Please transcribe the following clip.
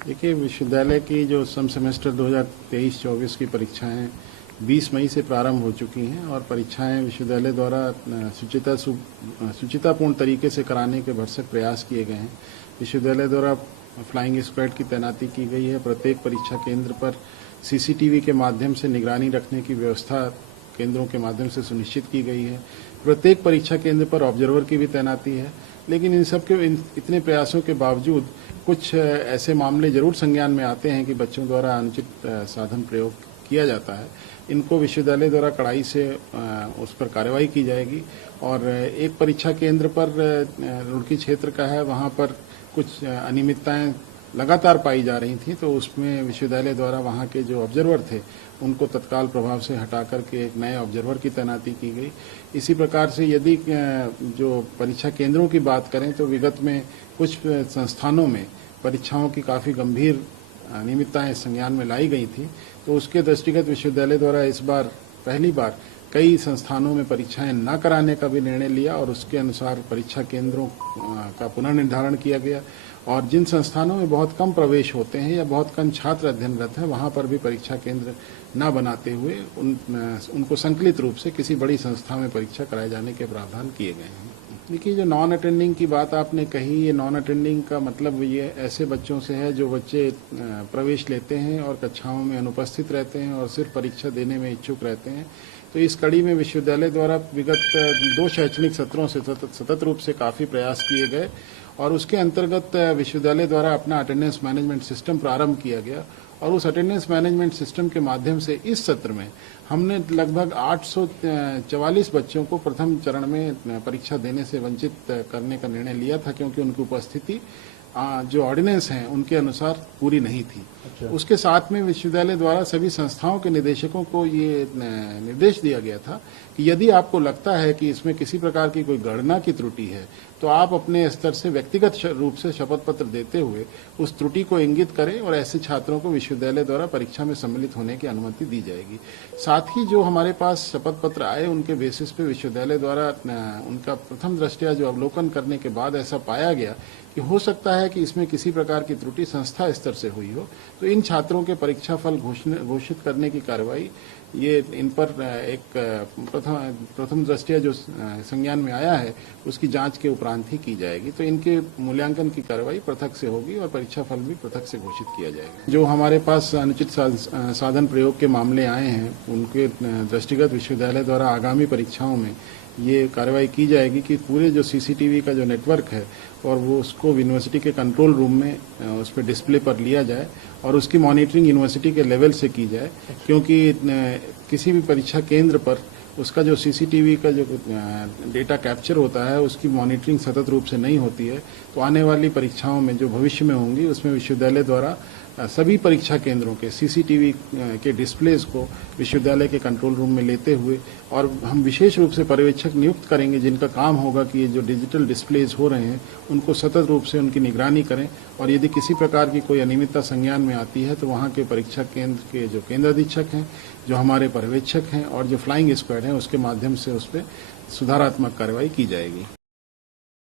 देखिए, विश्वविद्यालय की जो सम सेमेस्टर 2023-24 की परीक्षाएं 20 मई से प्रारंभ हो चुकी हैं और परीक्षाएं विश्वविद्यालय द्वारा शुचितापूर्ण तरीके से कराने के भरसक प्रयास किए गए हैं। विश्वविद्यालय द्वारा फ्लाइंग स्क्वाड की तैनाती की गई है। प्रत्येक परीक्षा केंद्र पर सीसीटीवी के माध्यम से निगरानी रखने की व्यवस्था केंद्रों के माध्यम से सुनिश्चित की गई है। प्रत्येक परीक्षा केंद्र पर ऑब्जर्वर की भी तैनाती है। लेकिन इन सब के इतने प्रयासों के बावजूद कुछ ऐसे मामले जरूर संज्ञान में आते हैं कि बच्चों द्वारा अनुचित साधन प्रयोग किया जाता है। इनको विश्वविद्यालय द्वारा कड़ाई से उस पर कार्रवाई की जाएगी। और एक परीक्षा केंद्र पर रुड़की क्षेत्र का है, वहाँ पर कुछ अनियमितताएं लगातार पाई जा रही थी, तो उसमें विश्वविद्यालय द्वारा वहाँ के जो ऑब्जर्वर थे उनको तत्काल प्रभाव से हटा करके एक नए ऑब्जर्वर की तैनाती की गई। इसी प्रकार से यदि जो परीक्षा केंद्रों की बात करें तो विगत में कुछ संस्थानों में परीक्षाओं की काफ़ी गंभीर अनियमितताएं संज्ञान में लाई गई थी, तो उसके दृष्टिगत विश्वविद्यालय द्वारा इस बार पहली बार कई संस्थानों में परीक्षाएं न कराने का भी निर्णय लिया और उसके अनुसार परीक्षा केंद्रों का पुनर्निर्धारण किया गया। और जिन संस्थानों में बहुत कम प्रवेश होते हैं या बहुत कम छात्र अध्ययनरत हैं, वहाँ पर भी परीक्षा केंद्र न बनाते हुए उनको संकलित रूप से किसी बड़ी संस्था में परीक्षा कराए जाने के प्रावधान किए गए हैं। देखिए, जो नॉन अटेंडिंग की बात आपने कही, ये नॉन अटेंडिंग का मतलब ये ऐसे बच्चों से है जो बच्चे प्रवेश लेते हैं और कक्षाओं में अनुपस्थित रहते हैं और सिर्फ परीक्षा देने में इच्छुक रहते हैं। तो इस कड़ी में विश्वविद्यालय द्वारा विगत 2 शैक्षणिक सत्रों से सतत रूप से काफ़ी प्रयास किए गए और उसके अंतर्गत विश्वविद्यालय द्वारा अपना अटेंडेंस मैनेजमेंट सिस्टम प्रारंभ किया गया। और उस अटेंडेंस मैनेजमेंट सिस्टम के माध्यम से इस सत्र में हमने लगभग 844 बच्चों को प्रथम चरण में परीक्षा देने से वंचित करने का निर्णय लिया था, क्योंकि उनकी उपस्थिति जो ऑर्डिनेंस हैं उनके अनुसार पूरी नहीं थी। अच्छा। उसके साथ में विश्वविद्यालय द्वारा सभी संस्थाओं के निदेशकों को ये निर्देश दिया गया था कि यदि आपको लगता है कि इसमें किसी प्रकार की कोई गणना की त्रुटि है तो आप अपने स्तर से व्यक्तिगत रूप से शपथ पत्र देते हुए उस त्रुटि को इंगित करें और ऐसे छात्रों को विश्वविद्यालय द्वारा परीक्षा में सम्मिलित होने की अनुमति दी जाएगी। साथ ही जो हमारे पास शपथ पत्र आए उनके बेसिस पे विश्वविद्यालय द्वारा उनका प्रथम दृष्टया जो अवलोकन करने के बाद ऐसा पाया गया कि हो सकता है कि इसमें किसी प्रकार की त्रुटि संस्था स्तर से हुई हो, तो इन छात्रों के परीक्षा फल घोषित करने की कार्रवाई ये इन पर एक प्रथम दृष्टया जो संज्ञान में आया है उसकी जांच के उपरांत ही की जाएगी। तो इनके मूल्यांकन की कार्रवाई पृथक से होगी और परीक्षा फल भी पृथक से घोषित किया जाएगा। जो हमारे पास अनुचित साधन प्रयोग के मामले आए हैं उनके दृष्टिगत विश्वविद्यालय द्वारा आगामी परीक्षाओं में ये कार्रवाई की जाएगी कि पूरे जो सीसीटीवी का जो नेटवर्क है और वो उसको यूनिवर्सिटी के कंट्रोल रूम में उस पर डिस्प्ले पर लिया जाए और उसकी मॉनिटरिंग यूनिवर्सिटी के लेवल से की जाए, क्योंकि किसी भी परीक्षा केंद्र पर उसका जो सीसीटीवी का जो डेटा कैप्चर होता है उसकी मॉनिटरिंग सतत रूप से नहीं होती है। तो आने वाली परीक्षाओं में जो भविष्य में होंगी उसमें विश्वविद्यालय द्वारा सभी परीक्षा केंद्रों के सीसीटीवी के डिस्प्लेज को विश्वविद्यालय के कंट्रोल रूम में लेते हुए और हम विशेष रूप से पर्यवेक्षक नियुक्त करेंगे जिनका काम होगा कि ये जो डिजिटल डिस्प्लेज हो रहे हैं उनको सतत रूप से उनकी निगरानी करें और यदि किसी प्रकार की कोई अनियमितता संज्ञान में आती है तो वहाँ के परीक्षा केंद्र के जो केंद्र अधीक्षक हैं, जो हमारे पर्यवेक्षक हैं और जो फ्लाइंग स्क्वाड हैं उसके माध्यम से उस पर सुधारात्मक कार्रवाई की जाएगी।